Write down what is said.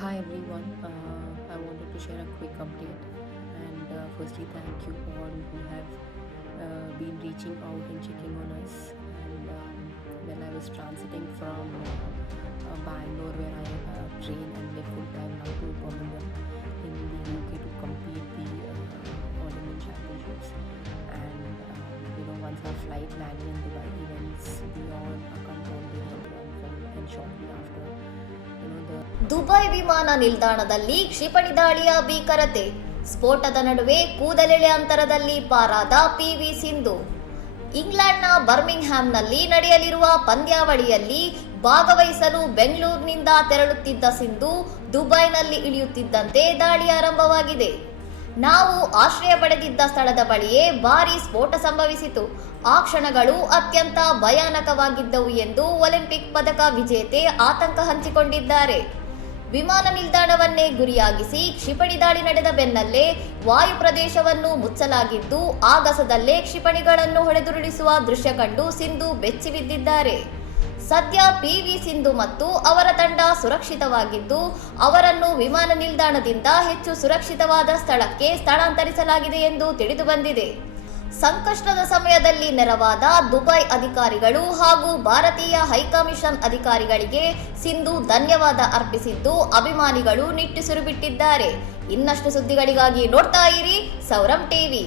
Hi everyone. I wanted to share a quick update and firstly thank you all who have been reaching out and checking on us. And when I was transiting from Bangalore, where I train and live full time now, to Birmingham in the UK to compete the All England Championships. And once our flight landed in Dubai, events beyond our control began to unfold, and shortly after, the Dubai ವಿಮಾನ ನಿಲ್ದಾಣದಲ್ಲಿ ಕ್ಷಿಪಣಿ ದಾಳಿಯ ಭೀಕರತೆ, ಸ್ಫೋಟದ ನಡುವೆ ಕೂದಲೆಳೆ ಅಂತರದಲ್ಲಿ ಪಾರಾದ PV Sindhu. ಇಂಗ್ಲೆಂಡ್ನ ಬರ್ಮಿಂಗ್ಹ್ಯಾಮ್ನಲ್ಲಿ ನಡೆಯಲಿರುವ ಪಂದ್ಯಾವಳಿಯಲ್ಲಿ ಭಾಗವಹಿಸಲು ಬೆಂಗಳೂರಿನಿಂದ ತೆರಳುತ್ತಿದ್ದ ಸಿಂಧು ದುಬೈನಲ್ಲಿ ಇಳಿಯುತ್ತಿದ್ದಂತೆ ದಾಳಿ ಆರಂಭವಾಗಿದೆ. ನಾವು ಆಶ್ರಯ ಪಡೆದಿದ್ದ ಸ್ಥಳದ ಬಳಿಯೇ ಭಾರೀ ಸ್ಫೋಟ ಸಂಭವಿಸಿತು. ಆ ಕ್ಷಣಗಳು ಅತ್ಯಂತ ಭಯಾನಕವಾಗಿದ್ದವು ಎಂದು ಒಲಿಂಪಿಕ್ ಪದಕ ವಿಜೇತೆ ಆತಂಕ ಹಂಚಿಕೊಂಡಿದ್ದಾರೆ. ವಿಮಾನ ನಿಲ್ದಾಣವನ್ನೇ ಗುರಿಯಾಗಿಸಿ ಕ್ಷಿಪಣಿ ದಾಳಿ ನಡೆದ ಬೆನ್ನಲ್ಲೇ ವಾಯು ಪ್ರದೇಶವನ್ನು ಮುಚ್ಚಲಾಗಿದ್ದು, ಆಗಸದಲ್ಲೇ ಕ್ಷಿಪಣಿಗಳನ್ನು ಹೊಡೆದುರುಳಿಸುವ ದೃಶ್ಯ ಕಂಡು ಸಿಂಧು ಬೆಚ್ಚಿ ಬಿದ್ದಿದ್ದಾರೆ. ಸದ್ಯ ಪಿವಿ ಸಿಂಧು ಮತ್ತು ಅವರ ತಂಡ ಸುರಕ್ಷಿತವಾಗಿದ್ದು, ಅವರನ್ನು ವಿಮಾನ ನಿಲ್ದಾಣದಿಂದ ಹೆಚ್ಚು ಸುರಕ್ಷಿತವಾದ ಸ್ಥಳಕ್ಕೆ ಸ್ಥಳಾಂತರಿಸಲಾಗಿದೆ ಎಂದು ತಿಳಿದು ಬಂದಿದೆ. ಸಂಕಷ್ಟದ ಸಮಯದಲ್ಲಿ ನೆರವಾದ ದುಬೈ ಅಧಿಕಾರಿಗಳು ಹಾಗೂ ಭಾರತೀಯ ಹೈಕಮಿಷನ್ ಅಧಿಕಾರಿಗಳಿಗೆ ಸಿಂಧು ಧನ್ಯವಾದ ಅರ್ಪಿಸಿದ್ದು, ಅಭಿಮಾನಿಗಳು ನಿಟ್ಟುಸಿರು ಬಿಟ್ಟಿದ್ದಾರೆ. ಇನ್ನಷ್ಟು ಸುದ್ದಿಗಳಿಗಾಗಿ ನೋಡ್ತಾ ಇರಿ ಸೌರಂ ಟಿವಿ.